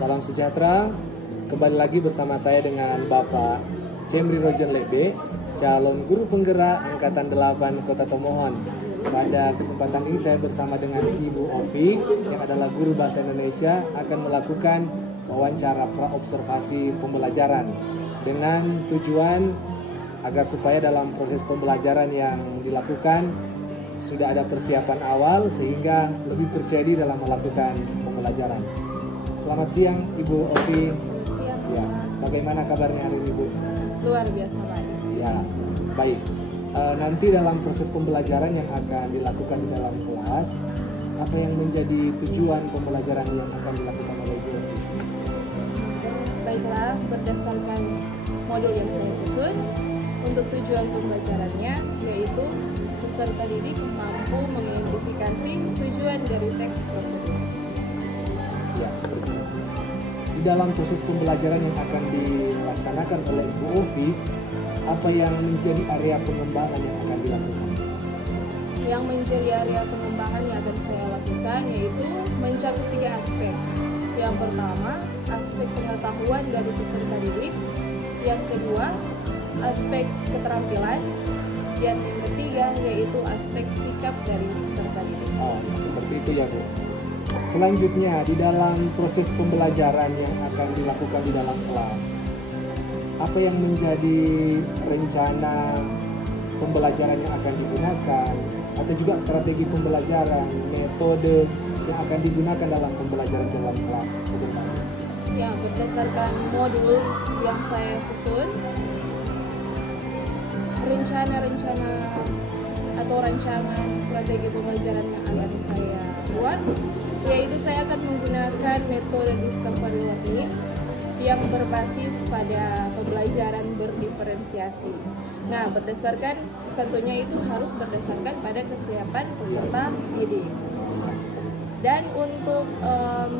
Salam sejahtera, kembali lagi bersama saya dengan Bapak Cemri Rojan Lebe, calon guru penggerak Angkatan 8 Kota Tomohon. Pada kesempatan ini saya bersama dengan Ibu Ovi yang adalah guru bahasa Indonesia akan melakukan wawancara pra-observasi pembelajaran dengan tujuan agar supaya dalam proses pembelajaran yang dilakukan sudah ada persiapan awal sehingga lebih percaya diri dalam melakukan pembelajaran. Selamat siang Ibu Ovi. Siang. Ya, bagaimana kabarnya hari ini Bu? Luar biasa baik. Ya, baik. Nanti dalam proses pembelajaran yang akan dilakukan di dalam kelas, apa yang menjadi tujuan pembelajaran yang akan dilakukan oleh Ibu Ovi? Baiklah, berdasarkan modul yang saya susun, untuk tujuan pembelajarannya yaitu peserta didik mampu mengidentifikasi tujuan dari teks prosedur. Ya, seperti itu. Di dalam proses pembelajaran yang akan dilaksanakan oleh Ibu Ovi, apa yang menjadi area pengembangan yang akan dilakukan? Yang menjadi area pengembangan yang akan saya lakukan yaitu mencakup 3 aspek. Yang pertama, aspek pengetahuan dari peserta didik. Yang kedua, aspek keterampilan. Dan yang ketiga, yaitu aspek sikap dari peserta didik. Oh, seperti itu ya Bu. Selanjutnya, di dalam proses pembelajaran yang akan dilakukan di dalam kelas, apa yang menjadi rencana pembelajaran yang akan digunakan, atau juga strategi pembelajaran, metode yang akan digunakan dalam pembelajaran dalam kelas sebenarnya? Ya, berdasarkan modul yang saya susun, rencana-rencana atau rancangan strategi pembelajaran yang akan saya buat, yaitu saya akan menggunakan metode discovery learning yang berbasis pada pembelajaran berdiferensiasi. Nah, tentunya itu harus berdasarkan pada kesiapan peserta didik. Dan untuk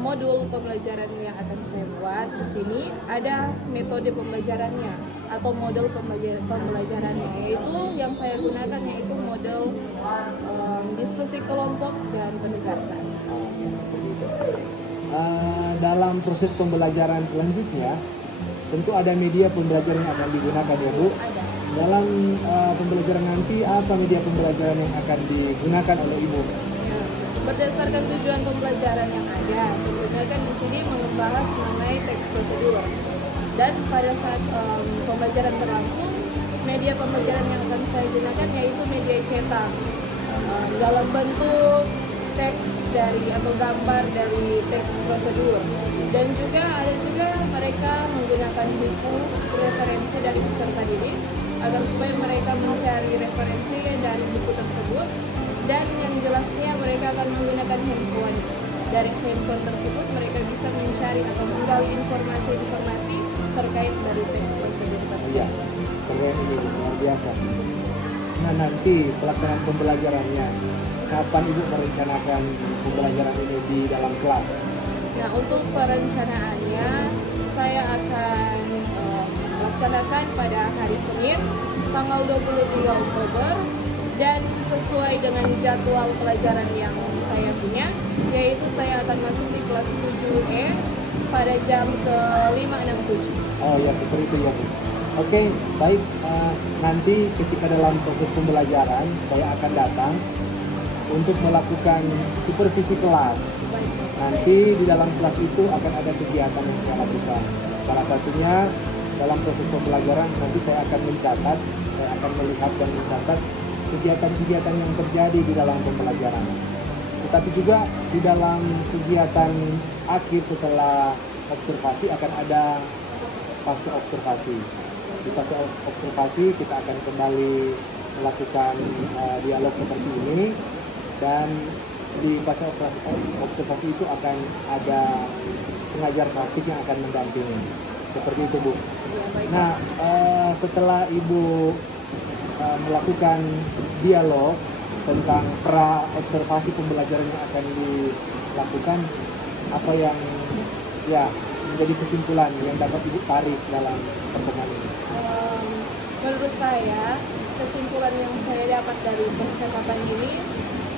modul pembelajaran yang akan saya buat di sini ada metode pembelajarannya atau model pembelajarannya, yaitu yang saya gunakan yaitu model diskusi kelompok dan penugasan. Dalam proses pembelajaran selanjutnya, tentu ada media pembelajaran yang akan digunakan ya Bu. Ada. Dalam pembelajaran nanti, apa media pembelajaran yang akan digunakan oleh Ibu? Berdasarkan tujuan pembelajaran yang ada, tentunya kan di sini membahas mengenai teks prosedur. Dan pada saat pembelajaran berlangsung, media pembelajaran yang akan saya gunakan yaitu media cetak dalam bentuk teks dari atau gambar dari teks prosedur. Dan juga ada juga mereka menggunakan buku referensi dari peserta didik agar supaya mereka mencari referensi dari buku tersebut. Dan yang jelasnya mereka akan menggunakan handphone. Dari handphone tersebut mereka bisa mencari atau menggali informasi-informasi terkait dari teks prosedur tersebut. Iya, keren ini, luar biasa. Nah, nanti pelaksanaan pembelajarannya, kapan Ibu merencanakan pembelajaran ini di dalam kelas? Nah, untuk perencanaannya saya akan melaksanakan pada hari Senin tanggal 23 Oktober dan sesuai dengan jadwal pelajaran yang saya punya, yaitu saya akan masuk di kelas 7E pada jam ke 5.67. Oh ya, seperti itu ya Bu. Oke, baik. Nanti ketika dalam proses pembelajaran, saya akan datang untuk melakukan supervisi kelas. Nanti di dalam kelas itu akan ada kegiatan yang saya lakukan. Salah satunya dalam proses pembelajaran nanti saya akan mencatat, saya akan melihat dan mencatat kegiatan-kegiatan yang terjadi di dalam pembelajaran. Tetapi juga di dalam kegiatan akhir setelah observasi akan ada fase observasi. Di fase observasi kita akan kembali melakukan dialog seperti ini, dan di fase observasi itu akan ada pengajar praktik yang akan mendampingi. Seperti itu Bu. Nah, setelah Ibu melakukan dialog tentang pra-observasi pembelajaran yang akan dilakukan, apa yang menjadi kesimpulan yang dapat Ibu tarik dalam pertemuan ini? Menurut saya, kesimpulan yang saya dapat dari percakapan ini,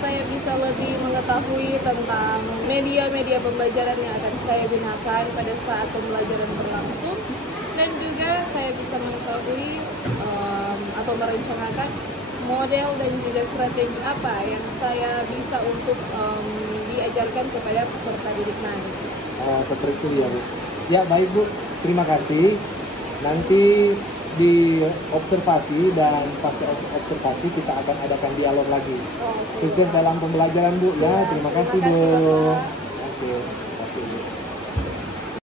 saya bisa bisa lebih mengetahui tentang media-media pembelajaran yang akan saya gunakan pada saat pembelajaran berlangsung, dan juga saya bisa mengetahui atau merencanakan model dan juga strategi apa yang saya bisa untuk diajarkan kepada peserta didik nanti. Seperti itu ya Bu. Ya baik Bu, terima kasih. Nanti di observasi dan pasca observasi kita akan adakan dialog lagi. Oke. Sukses dalam pembelajaran Bu ya. Terima kasih Bu. Bapak. Oke.